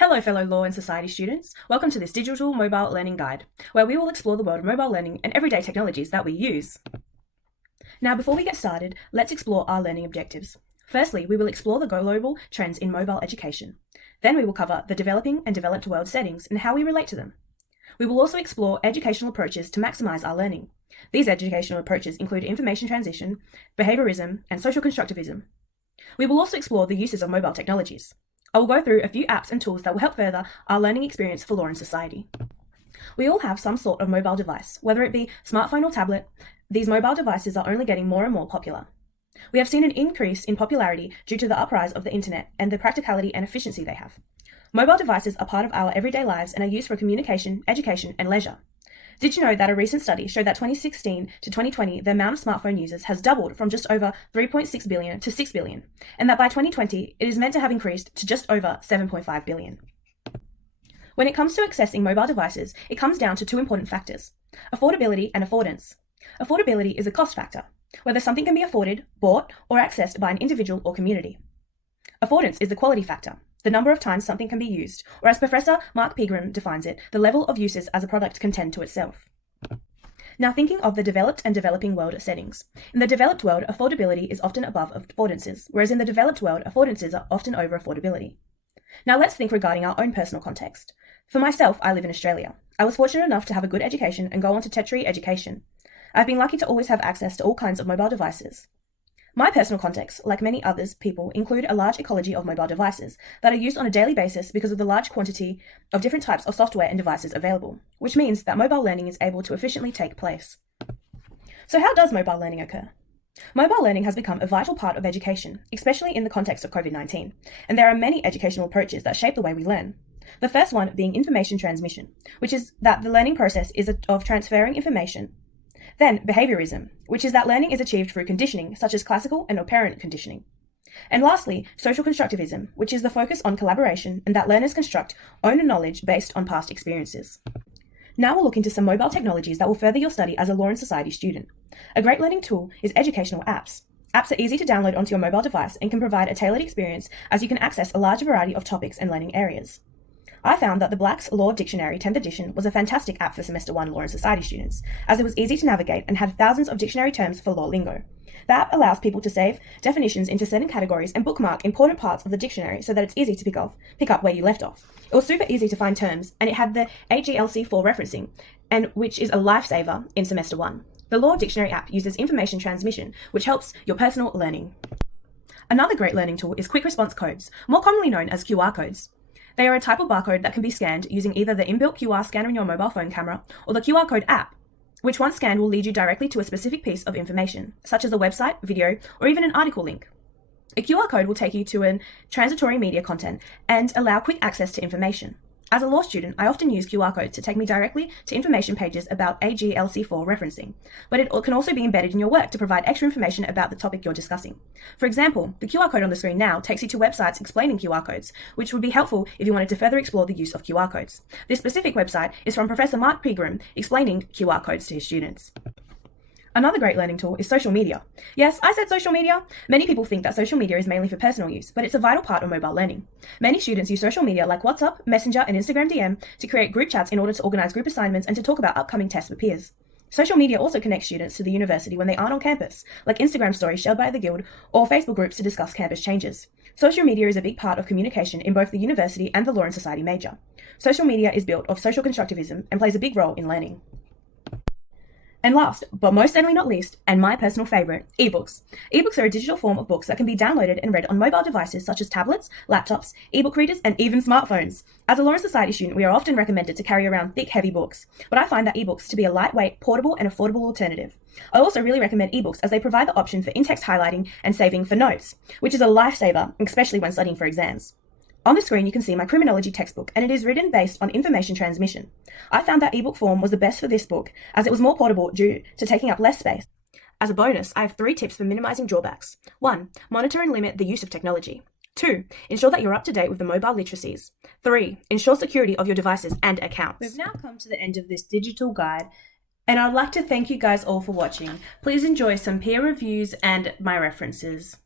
Hello fellow law and society students, welcome to this digital mobile learning guide, where we will explore the world of mobile learning and everyday technologies that we use. Now before we get started, let's explore our learning objectives. Firstly, we will explore the global trends in mobile education. Then we will cover the developing and developed world settings and how we relate to them. We will also explore educational approaches to maximize our learning. These educational approaches include information transition, behaviorism, and social constructivism. We will also explore the uses of mobile technologies. I will go through a few apps and tools that will help further our learning experience for law and society. We all have some sort of mobile device, whether it be smartphone or tablet. These mobile devices are only getting more and more popular. We have seen an increase in popularity due to the uprise of the internet and the practicality and efficiency they have. Mobile devices are part of our everyday lives and are used for communication, education, and leisure. Did you know that a recent study showed that 2016 to 2020, the amount of smartphone users has doubled from just over 3.6 billion to 6 billion, and that by 2020, it is meant to have increased to just over 7.5 billion. When it comes to accessing mobile devices, it comes down to two important factors: affordability and affordance. Affordability is a cost factor, whether something can be afforded, bought, or accessed by an individual or community. Affordance is the quality factor, the number of times something can be used, or as Professor Mark Pegram defines it, the level of uses as a product can tend to itself. Now thinking of the developed and developing world settings. In the developed world, affordability is often above affordances, whereas in the developed world, affordances are often over affordability. Now let's think regarding our own personal context. For myself, I live in Australia. I was fortunate enough to have a good education and go on to tertiary education. I've been lucky to always have access to all kinds of mobile devices. My personal context, like many others people, include a large ecology of mobile devices that are used on a daily basis because of the large quantity of different types of software and devices available, which means that mobile learning is able to efficiently take place. So how does mobile learning occur? Mobile learning has become a vital part of education, especially in the context of COVID-19, and there are many educational approaches that shape the way we learn. The first one being information transmission, which is that the learning process is of transferring information. Then behaviorism, which is that learning is achieved through conditioning, such as classical and operant conditioning. And lastly, social constructivism, which is the focus on collaboration and that learners construct own knowledge based on past experiences. Now we'll look into some mobile technologies that will further your study as a law and society student. A great learning tool is educational apps. Apps are easy to download onto your mobile device and can provide a tailored experience as you can access a large variety of topics and learning areas. I found that the Black's Law Dictionary 10th edition was a fantastic app for Semester 1 Law and Society students, as it was easy to navigate and had thousands of dictionary terms for law lingo. The app allows people to save definitions into certain categories and bookmark important parts of the dictionary so that it's easy to pick up where you left off. It was super easy to find terms, and it had the AGLC4 referencing, and which is a lifesaver in Semester 1. The Law Dictionary app uses information transmission, which helps your personal learning. Another great learning tool is quick response codes, more commonly known as QR codes. They are a type of barcode that can be scanned using either the inbuilt QR scanner in your mobile phone camera or the QR code app, which once scanned will lead you directly to a specific piece of information, such as a website, video, or even an article link. A QR code will take you to an transitory media content and allow quick access to information. As a law student, I often use QR codes to take me directly to information pages about AGLC4 referencing, but it can also be embedded in your work to provide extra information about the topic you're discussing. For example, the QR code on the screen now takes you to websites explaining QR codes, which would be helpful if you wanted to further explore the use of QR codes. This specific website is from Professor Mark Pegram explaining QR codes to his students. Another great learning tool is social media. Yes, I said social media. Many people think that social media is mainly for personal use, but it's a vital part of mobile learning. Many students use social media like WhatsApp, Messenger, and Instagram DM to create group chats in order to organize group assignments and to talk about upcoming tests with peers. Social media also connects students to the university when they aren't on campus, like Instagram stories shared by the Guild or Facebook groups to discuss campus changes. Social media is a big part of communication in both the university and the law and society major. Social media is built of social constructivism and plays a big role in learning. And last, but most certainly not least, and my personal favorite, ebooks. Ebooks are a digital form of books that can be downloaded and read on mobile devices such as tablets, laptops, ebook readers, and even smartphones. As a law and society student, we are often recommended to carry around thick, heavy books, but I find that ebooks to be a lightweight, portable, and affordable alternative. I also really recommend ebooks as they provide the option for in-text highlighting and saving for notes, which is a lifesaver, especially when studying for exams. On the screen, you can see my criminology textbook, and it is written based on information transmission. I found that ebook form was the best for this book, as it was more portable due to taking up less space. As a bonus, I have 3 tips for minimizing drawbacks. 1. Monitor and limit the use of technology. 2. Ensure that you're up to date with the mobile literacies. 3. Ensure security of your devices and accounts. We've now come to the end of this digital guide, and I'd like to thank you guys all for watching. Please enjoy some peer reviews and my references.